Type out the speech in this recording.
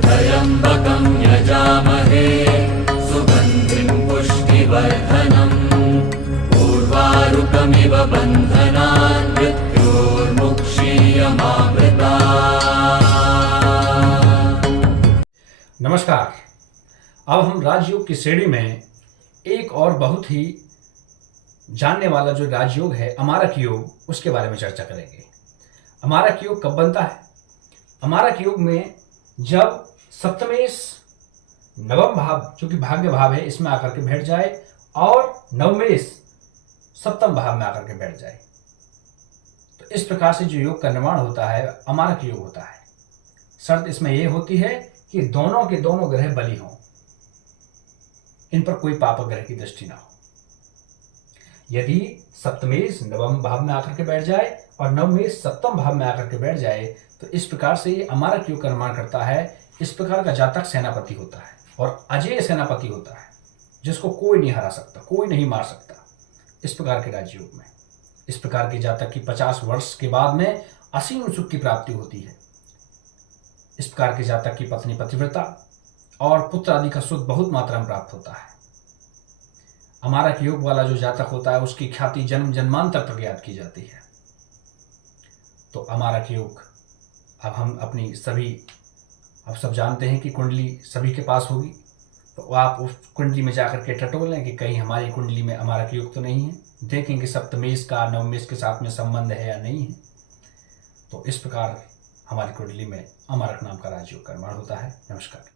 त्र्यम्बकं यजामहे सुगन्धिं पुष्टिवर्धनम् उर्वारुकमिव बन्धनान् मृत्योर्मुक्षीयमामृतात्। नमस्कार। अब हम राजयोग की श्रेणी में एक और बहुत ही जानने वाला जो राजयोग है अमारक योग, उसके बारे में चर्चा करेंगे। अमारक योग कब बनता है? अमारक योग में जब सप्तमेश नवम भाव जो कि भाग्य भाव है इसमें आकर के बैठ जाए और नवमेश सप्तम भाव में आकर के बैठ जाए, तो इस प्रकार से जो योग का निर्माण होता है अमारक योग होता है। शर्त इसमें यह होती है कि दोनों के दोनों ग्रह बली हों, इन पर कोई पाप ग्रह की दृष्टि ना हो। यदि सप्तमेश नवम भाव में आकर के बैठ जाए और नवमेश सप्तम भाव में आकर के बैठ जाए, तो इस प्रकार से ये अमारक योग का निर्माण करता है। इस प्रकार का जातक सेनापति होता है और अजेय सेनापति होता है, जिसको कोई नहीं हरा सकता, कोई नहीं मार सकता। इस प्रकार के राजयोग में इस प्रकार के जातक की 50 वर्ष के बाद में असीम सुख की प्राप्ति होती है। इस प्रकार के जातक की पत्नी पतिव्रता और पुत्र आदि का सुख बहुत मात्रा में प्राप्त होता है। अमारक योग वाला जो जातक होता है उसकी ख्याति जन्म जन्मांतर तक याद की जाती है। तो अमारक योग अब हम अपनी आप सब जानते हैं कि कुंडली सभी के पास होगी, तो आप उस कुंडली में जाकर के टटोलें कि कहीं हमारी कुंडली में अमारक योग तो नहीं है। देखेंगे सप्तमेश का नवमेश के साथ में संबंध है या नहीं है। तो इस प्रकार हमारी कुंडली में अमारक नाम का राजयोग का निर्माण होता है। नमस्कार।